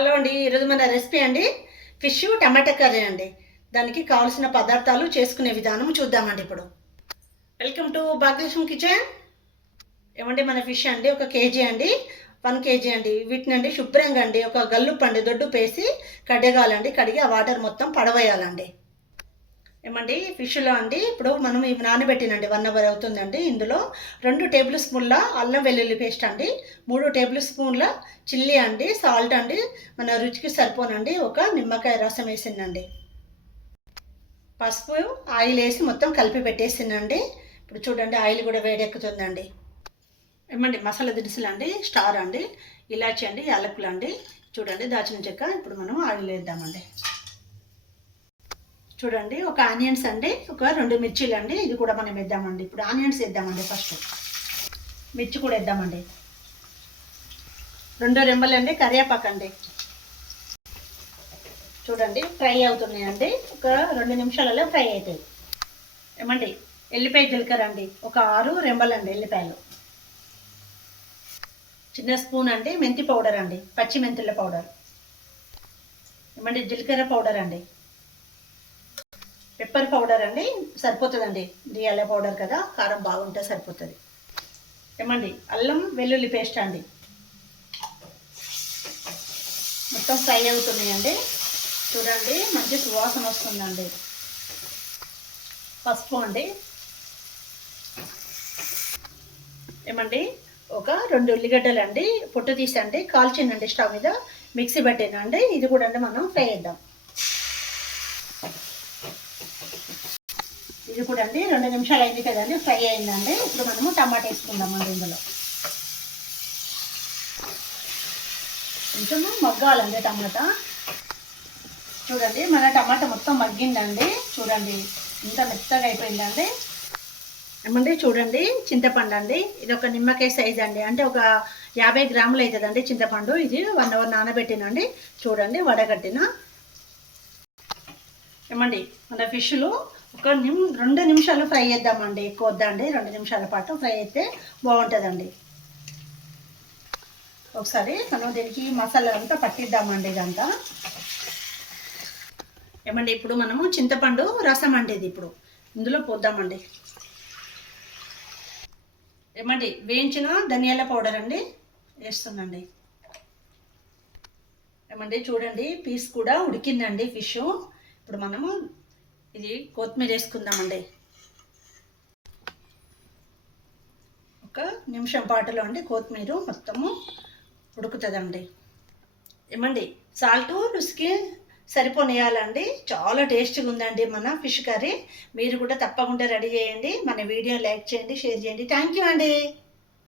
Hello అండి ఈరోజు మన రెసిపీ అండి ఫిష్ టమాటా కర్రీ అండి. దానికి కావాల్సిన పదార్థాలు చేసుకునే విధానం చూద్దామండి ఇప్పుడు. వెల్కమ్ టు భాగ్యలక్ష్మి కిచెన్ ఏమండి మన ఫిష్ అండి ఒక కేజీ అండి వన్ కేజీ అండి. వీటిని అండి శుభ్రంగా అండి ఒక గల్లుప్పు అండి దొడ్డు పేసి కడగాలండి కడిగి ఆ వాటర్ మొత్తం పడవేయాలండి. ఏమండి? ఫిష్లో అండి ఇప్పుడు మనం ఇవి నానబెట్టినండి వన్ అవర్ అవుతుందండి. ఇందులో రెండు టేబుల్ స్పూన్ల అల్లం వెల్లుల్లి పేస్ట్ అండి మూడు టేబుల్ స్పూన్ల చిల్లీ అండి సాల్ట్ అండి మన రుచికి సరిపోనండి ఒక నిమ్మకాయ రసం వేసిందండి పసుపు ఆయిల్ వేసి మొత్తం కలిపి పెట్టేసిందండి ఇప్పుడు చూడండి ఆయిల్ కూడా వేడెక్కుతుందండి. ఏమండి మసాలా దినుసులు అండి స్టార్ అండి ఇలాచి అండి యాలకులు అండి చూడండి దాచిన చెక్క ఇప్పుడు మనం ఆయిల్ వేద్దామండి. చూడండి ఒక ఆనియన్స్ అండి ఒక రెండు మిర్చీలు అండి ఇది కూడా మనం వేద్దామండి. ఇప్పుడు ఆనియన్స్ వేద్దామండి ఫస్ట్. మిర్చి కూడా వేద్దామండి. రెండు రెంబలు అండి కరివేపాకు అండి చూడండి ఫ్రై అవుతున్నాయండి. ఒక రెండు నిమిషాలలో ఫ్రై అవుతాయి. ఏమండి ఎల్లిపాయ జీలకర్ర అండి ఒక ఆరు రెంబలండి ఎల్లిపాయలు. చిన్న స్పూన్ అండి మెంతి పౌడర్ అండి పచ్చి మెంతుల పౌడర్. ఏమండి జీలకర్ర పౌడర్ అండి. పెప్పర్ పౌడర్ అండి సరిపోతుందండి. దియాల పౌడర్ కదా కారం బాగుంటే సరిపోతుంది. ఏమండి అల్లం వెల్లుల్లి పేస్ట్ అండి. మొత్తం ఫ్రై అవుతున్నాయండి. చూడండి మంచి సువాసన వస్తుందండి. పసుపు అండి. ఏమండి ఒక రెండు ఉల్లిగడ్డలు అండి పొట్టు తీసండి కాల్చిందండి స్టవ్ మీద మిక్సీ పెట్టినండి ఇది కూడా అండి మనం ఫ్రై చేద్దాం. ఇప్పుడు కూడా అండి. రెండు నిమిషాలు అయింది కదండి. ఫ్రై అయిందండి. ఇప్పుడు మనము టమాటా వేసుకుందామండి ఇందులో. కొంచెము మగ్గాలండి టమాటా. చూడండి మన టమాటా మొత్తం మగ్గిందండి. చూడండి ఇంత మెత్తగా అయిపోయిందండి. ఏమండి చూడండి చింతపండు అండి. ఇది ఒక నిమ్మకాయ సైజ్ అండి. అంటే ఒక యాభై గ్రాములు అవుతుందండి చింతపండు. ఇది వన్ అవర్ నానబెట్టినండి. చూడండి వడగట్టిన. ఏమండి మన ఫిష్లు ఒక నిమ్ రెండు నిమిషాలు ఫ్రై చేద్దామండి. ఎక్కువ వద్దండి. రెండు నిమిషాల పాటు ఫ్రై అయితే బాగుంటుందండి. ఒకసారి మనం దీనికి మసాలా అంతా పట్టిద్దామండి ఇదంతా. ఏమండి ఇప్పుడు మనము చింతపండు రసం అండి ఇది ఇప్పుడు. ఇందులో పోద్దామండి. ఏమండి వేయించిన ధనియాల పౌడర్ అండి వేస్తుందండి ఏమండి చూడండి పీస్ కూడా ఉడికిందండి ఫిష్. ఇప్పుడు మనము ఇది కొత్తిమీర వేసుకుందామండి. ఒక నిమిషం పాటులో అండి కొత్తిమీర మొత్తము ఉడుకుతుందండి. ఏమండి సాల్ట్ రుచికి సరిపోనియాలండి. చాలా టేస్ట్గా ఉందండి మన ఫిష్ కర్రీ. మీరు కూడా తప్పకుండా రెడీ చేయండి. మన వీడియో లైక్ చేయండి షేర్ చేయండి. థ్యాంక్ యూ అండి.